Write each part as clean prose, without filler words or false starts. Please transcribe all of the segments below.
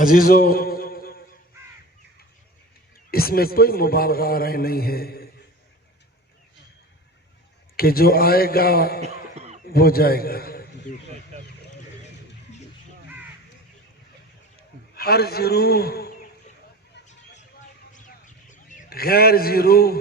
अजीजों, इसमें कोई मुबालगा राय नहीं है कि जो आएगा वो जाएगा। हर ज़रूर गैर ज़रूर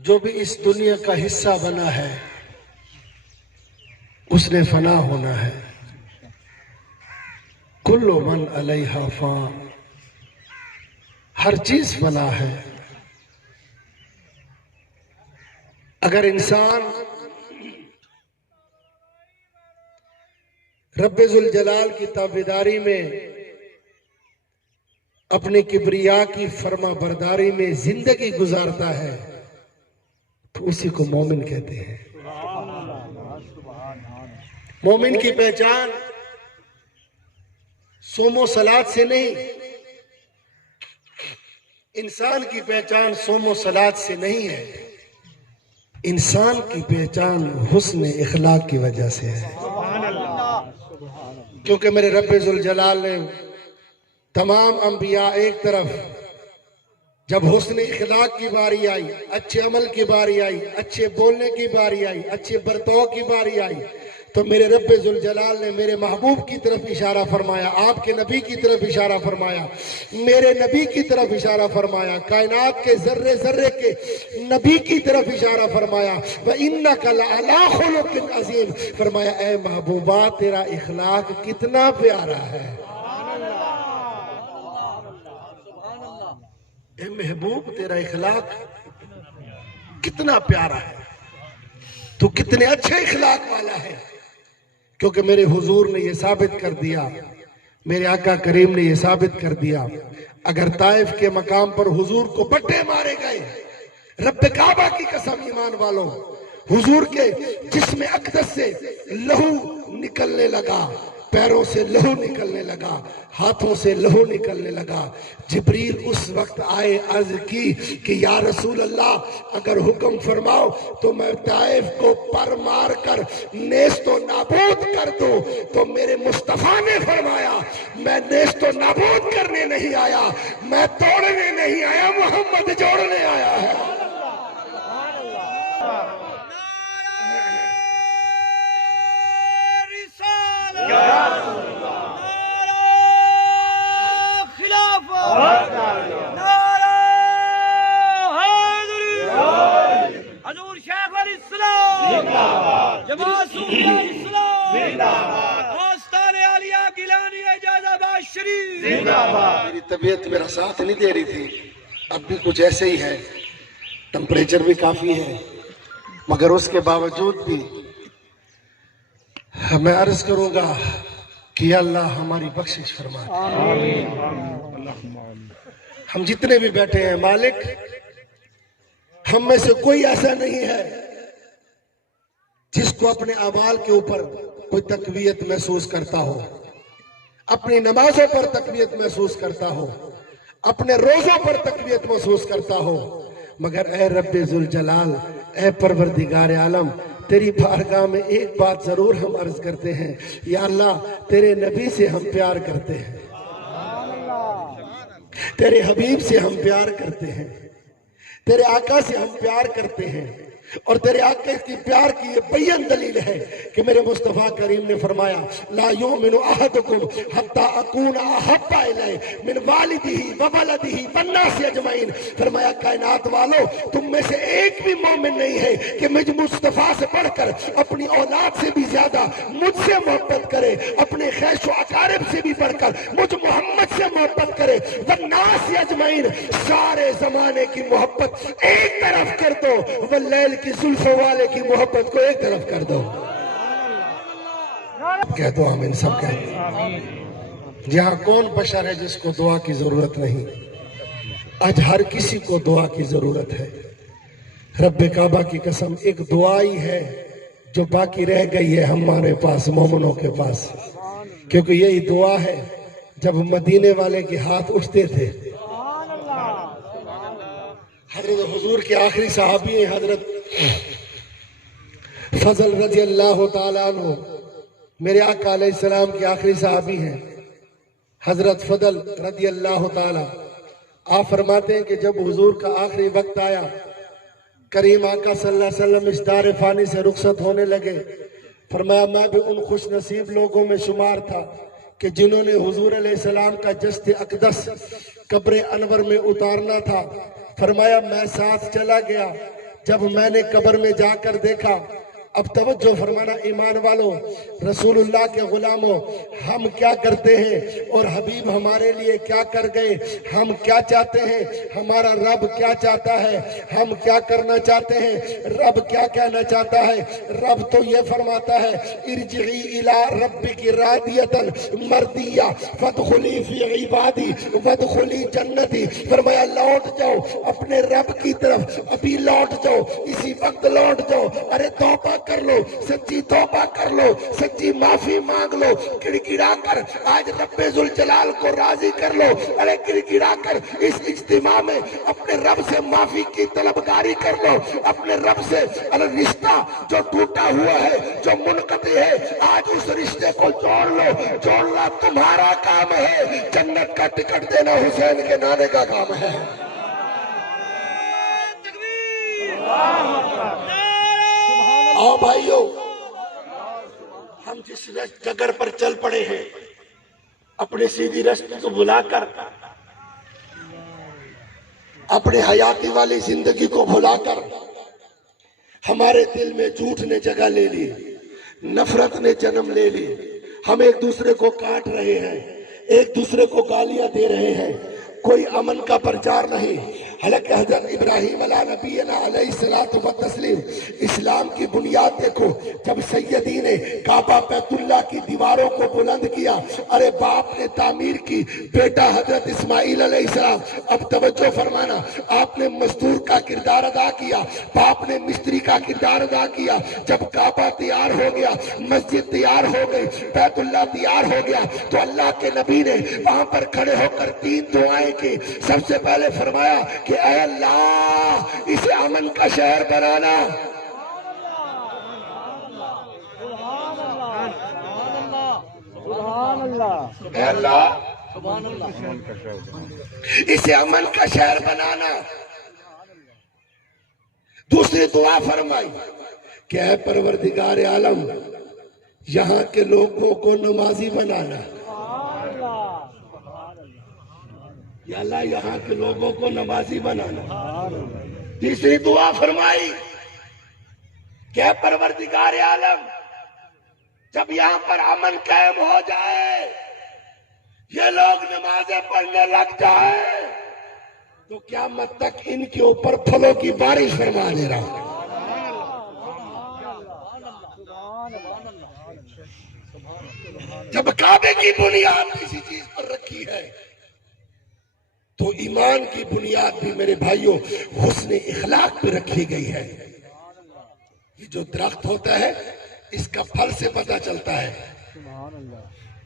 जो भी इस दुनिया का हिस्सा बना है उसने फना होना है। कुल्लु मन अलैहा फान, हर चीज फना है। अगर इंसान रब्बे जुल जलाल की ताबेदारी में, अपने किब्रिया की फर्मा बरदारी में जिंदगी गुजारता है तो उसी को मोमिन कहते हैं। मोमिन की पहचान सोमो सलात से नहीं, इंसान की पहचान सोमो सलात से नहीं है। इंसान की पहचान हुस्न इखलाक की वजह से है। क्योंकि मेरे रब्बे जुल जलाल ने तमाम अंबिया एक तरफ, जब हुस्न इखलाक की बारी आई, अच्छे अमल की बारी आई, अच्छे बोलने की बारी आई, अच्छे बर्ताव की बारी आई, तो मेरे रब्बे जुल जलाल ने मेरे महबूब की तरफ इशारा फरमाया, आपके नबी की तरफ इशारा फरमाया, मेरे नबी की तरफ इशारा फरमाया, कायनात के जर्रे जर्रे के नबी की तरफ इशारा फरमाया। व इन्नका लअला खुलुकिन अज़ीम, फरमाया ए महबूबा तेरा इखलाक कितना प्यारा है। ए महबूब तेरा इखलाक कितना प्यारा है, तू कितने अच्छे इखलाक वाला है। क्योंकि मेरे हुजूर ने यह साबित कर दिया, मेरे आका करीम ने यह साबित कर दिया, अगर ताइफ के मकाम पर हुजूर को पट्टे मारे गए, रब्बे काबा की कसम ईमान वालों, हुजूर के जिस्म अक़दस से लहू निकलने लगा, पैरों से लहू निकलने लगा, हाथों से लहू निकलने लगा। जिब्रील उस वक्त आए, अर्ज की कि या रसूल अल्लाह, अगर हुक्म फरमाओ तो मैं ताइफ को पर मार कर नेस्तो नाबूद कर दूं। तो मेरे मुस्तफा ने फरमाया, मैं नेस्तो नाबूद करने नहीं आया, मैं तोड़ने नहीं आया, मोहम्मद जोड़ने आया है। मेरी तबीयत मेरा साथ नहीं दे रही थी, अब भी कुछ ऐसे ही है, टेम्परेचर भी काफी है, मगर उसके बावजूद भी मैं अर्ज करूंगा कि अल्लाह हमारी बख्शिश फरमा। हम जितने भी बैठे हैं मालिक, हम में से कोई ऐसा नहीं है जिसको अपने अमाल के ऊपर कोई तकवीयत महसूस करता हो, अपनी नमाजों पर तकवीयत महसूस करता हो, अपने रोजों पर तकवीयत महसूस करता हो, मगर ए रब्बे जुल जलाल, ए परवरदिगार आलम, तेरी बारगाह में एक बात जरूर हम अर्ज करते हैं, या अल्लाह तेरे नबी से हम प्यार करते हैं, तेरे हबीब से हम प्यार करते हैं, तेरे आका से हम प्यार करते हैं। और तेरे आका की प्यार की ये बयान दलील है कि मेरे मुस्तफा करीम ने फरमाया, ला युमिनु अहदुकुम हत्ता अकूना अहब्बा इलैहि मिन वालिदिही व वलदिही वन्नासि अजमईन। फरमाया कायनात वालों, तुम में से एक भी मोमिन नहीं है कि मुझ मुस्तफा से बढ़कर अपनी औलाद से भी ज्यादा मुझसे मोहब्बत करे, अपने खैशो अकारिब से भी बढ़कर मुझ मोहम्मद से मोहब्बत करे। वन्नासि अजमईन, सारे जमाने की मोहब्बत एक तरफ कर दो, वल्लैल की जुल्फों वाले की मोहब्बत को एक तरफ कर दो। कह दो आमीन, सब कह दो। जहां कौन बशर है जिसको दुआ की जरूरत नहीं, आज हर किसी को दुआ की जरूरत है। रब्बे काबा की कसम, एक दुआ ही है जो बाकी रह गई है हमारे पास, मोमिनों के पास, क्योंकि यही दुआ है जब मदीने वाले के हाथ उठते थे। हजरत हुजूर के आखिरी सहाबी हजरत फजल रजी अल्लाह तआला अन्हु, मेरे आका अलैहिस्सलाम के आखिरी सहाबी हैं हजरत फदल रदी अल्लाह ताला। आप फरमाते हैं कि जब हुजूर का आखिरी वक्त आया, करीम आका सल्लल्लाहु अलैहि वसल्लम इस दार फानी से रुखसत होने लगे, फरमाया मैं भी उन खुश नसीब लोगों में शुमार था कि जिन्होंने हुजूर अलैहिस्सलाम का जस्ते अक़दस कब्र अनवर में उतारना था। फरमाया मैं साथ चला गया। जब मैंने कब्र में जाकर देखा, अब तवज्जो फरमाना ईमान वालों, रसूलुल्लाह के गुलामों, हम क्या करते हैं और हबीब हमारे लिए क्या कर गए, हम क्या चाहते हैं, हमारा रब क्या चाहता है, हम क्या करना चाहते हैं, रब क्या कहना चाहता है। रब तो ये फरमाता है इरजिई इला रब्बिकी रादियतन मर्दिया फदखुली फी इबादी वदखुली जन्नती। फरमाया लौट जाओ अपने रब की तरफ, अभी लौट जाओ, इसी वक्त लौट जाओ। अरे तौबा कर लो, सच्ची तौबा कर लो, सच्ची माफी मांग लो, गिड़गिड़ा कर आज रब्बे जुल जलाल को राजी कर लो। अरे गिड़गिड़ा कर इस इज्तिमा में अपने रब से माफी की तलबगारी कर लो, अपने रब से। अरे रिश्ता जो टूटा हुआ है, जो मुनक़ती है, आज उस रिश्ते को जोड़ लो। जोड़ना तुम्हारा काम है, जन्नत का टिकट देना हुसैन के नाने का काम है। आओ भाइयों, हम जिस जगह पर चल पड़े हैं, अपने सीधी रास्ते को भुलाकर, अपने हयाती वाली जिंदगी को भुलाकर, हमारे दिल में झूठ ने जगह ले ली, नफरत ने जन्म ले ली। हम एक दूसरे को काट रहे हैं, एक दूसरे को गालियां दे रहे हैं, कोई अमन का प्रचार नहीं। हालांकि हज़रत इब्राहीम अला नबीना अलैहिस्सलातु व तस्लीम, इस्लाम की बुनियाद देखो, जब सैयदी ने काबा बैतुल्लाह की दीवारों को बुलंद किया, अरे बाप ने तामीर की, बेटा हजरत इस्माइल अलैहिस्सलाम। अब तवज्जो फरमाना, आपने मजदूर का किरदार अदा किया, बाप ने मिस्त्री का किरदार अदा किया। जब काबा तैयार हो गया, मस्जिद तैयार हो गई, बैतुल्लाह तैयार हो गया, तो अल्लाह के नबी ने वहां पर खड़े होकर 3 दुआएं की। सबसे पहले फरमाया कि ऐ अल्लाह इसे अमन का शहर बनाना, ऐ अल्लाह इसे अमन का शहर बनाना। दूसरी दुआ फरमाई कि ऐ परवरदिगार आलम यहाँ के लोगों को नमाजी बनाना, या अल्लाह यहाँ के लोगों को नमाजी बनाना। तीसरी दुआ फरमाई क्या परवरदिगार आलम जब यहाँ पर अमन कायम हो जाए, ये लोग नमाजें पढ़ने लग जाए, तो क़यामत तक इनके ऊपर फलों की बारिश फरमा दे रहा हूं। जब काबे की बुनियाद किसी चीज पर रखी है, तो ईमान की बुनियाद भी मेरे भाइयों हुस्न इखलाक पे रखी गई है। ये जो दरख्त होता है, इसका फल से पता चलता है,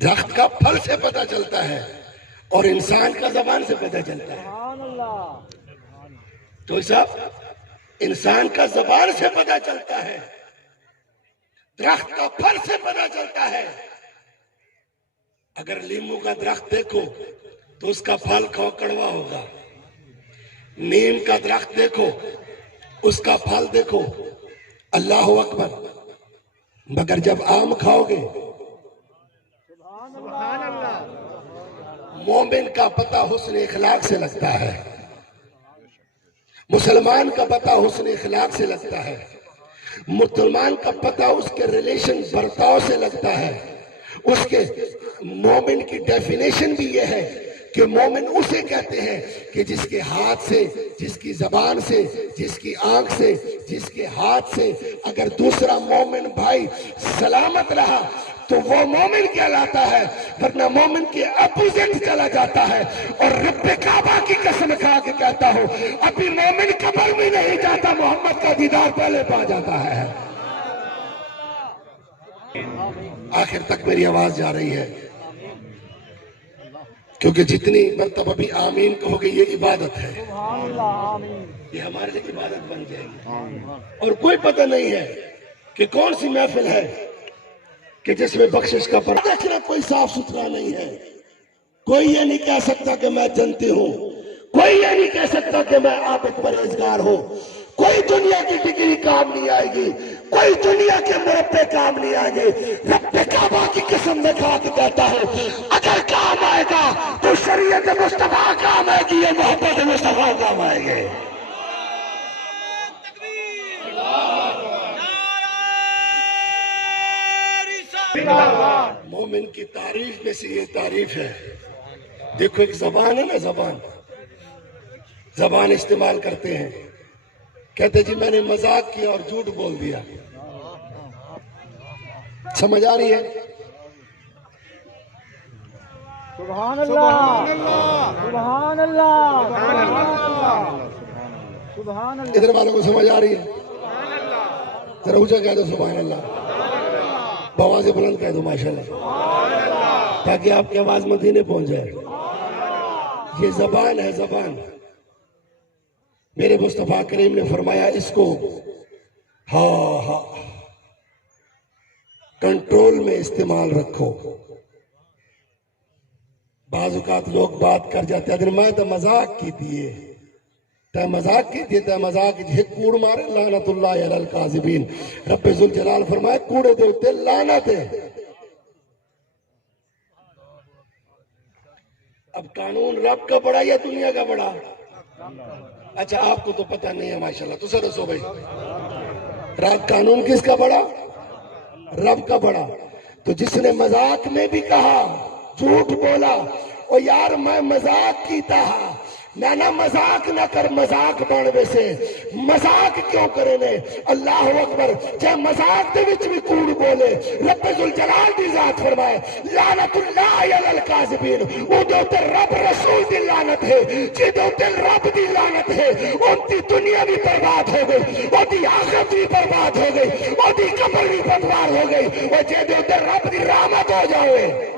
दरख्त का फल से पता चलता है, और इंसान का जबान से पता चलता है। तो सब इंसान का जबान से पता चलता है, दरख्त का फल से पता चलता है। अगर नींबू का दरख्त देखो तो उसका फल कड़वा होगा, नीम का दरख्त देखो उसका फल देखो, अल्लाह अकबर। मगर जब आम खाओगे, मोमिन का पता हुस्न इखलाक से लगता है, मुसलमान का पता हुस्न इखलाक से लगता है, मुसलमान का पता उसके रिलेशन बर्ताव से लगता है। उसके मोमिन की डेफिनेशन भी यह है कि मोमिन उसे कहते हैं कि जिसके हाथ से, जिसकी जबान से, जिसकी आंख से, जिसके हाथ से अगर दूसरा मोमिन भाई सलामत रहा तो वो मोमिन कहलाता है, वरना मोमिन के अपोजिट चला जाता है। और रब्बे काबा की कसम खा के कहता हूं, अभी मोमिन कब्र में नहीं जाता, मोहम्मद का दीदार पहले पा जाता है। आखिर तक मेरी आवाज जा रही है, क्योंकि जितनी मरतबा भी आमीन कहोगे ये इबादत है, ये हमारे लिए इबादत बन जाएगी। और कोई पता नहीं है कि कौन सी महफिल है कि जिसमें बख्शिश का पर देखना कोई साफ सुथरा नहीं है। कोई ये नहीं कह सकता कि मैं जनती हूं, कोई ये नहीं कह सकता कि मैं आबिद परहेजगार हूं। कोई दुनिया की डिग्री काम नहीं आएगी, कोई दुनिया के मुरब्बे काम नहीं आएंगे। रब्बे काबा की कसम में खा के कहता हूं, अगर काम आएगा तो शरीयत मुस्तफा काम आएगी, ये मोहब्बत मुस्तफा काम आएंगे। मोमिन की तारीफ में से ये तारीफ है। देखो एक जबान है ना, जबान इस्तेमाल करते हैं, कहते जी मैंने मजाक किया और झूठ बोल दिया। समझ आ रही है? सुभान अल्लाह, सुभान अल्लाह, सुभान अल्लाह। इधर वालों को समझ आ रही है? जरा ऊंचा कह दो सुभान अल्लाह, आवाज़ बुलंद कह दो माशाल्लाह, ताकि आपकी आवाज मदीने पहुंच जाए। ये जबान है, जबान। मेरे मुस्तफा करीम ने फरमाया इसको कंट्रोल में इस्तेमाल रखो। बाज़ लोग बात कर जाते हैं, मैं तो मजाक की थी, तय मजाक की थी, तय मजाक की कूड़ मारे लानतुल्लाह अलल काज़िबीन। रब्बे जुल जलाल फरमाए कूड़े दे उत्ते लानत है। अब कानून रब का बड़ा या दुनिया का बड़ा? अच्छा आपको तो पता नहीं है माशाल्लाह, तो सर दसो भाई, कानून किसका बड़ा? रब का बड़ा। तो जिसने मजाक में भी कहा, झूठ बोला, और यार मैं मजाक की था, मैं ना मजाक ना कर, मजाक बनवे से मजाक क्यों करे ने? अल्लाह अकबर। चाहे मजाक दे विच भी कूड़ बोले, रब्बे जुल जलाल दी जात फरमाए लानतुल्लाह अलल काज़िबीन। ओदे उते रब रसूल दी लानत है, जिदे उते रब दी लानत है, उनकी दुनिया भी बर्बाद हो गई, ओदी आखिरत भी बर्बाद हो गई, ओदी कब्र भी बर्बाद हो गई, और जिदे उते रब दी रहमत हो जाए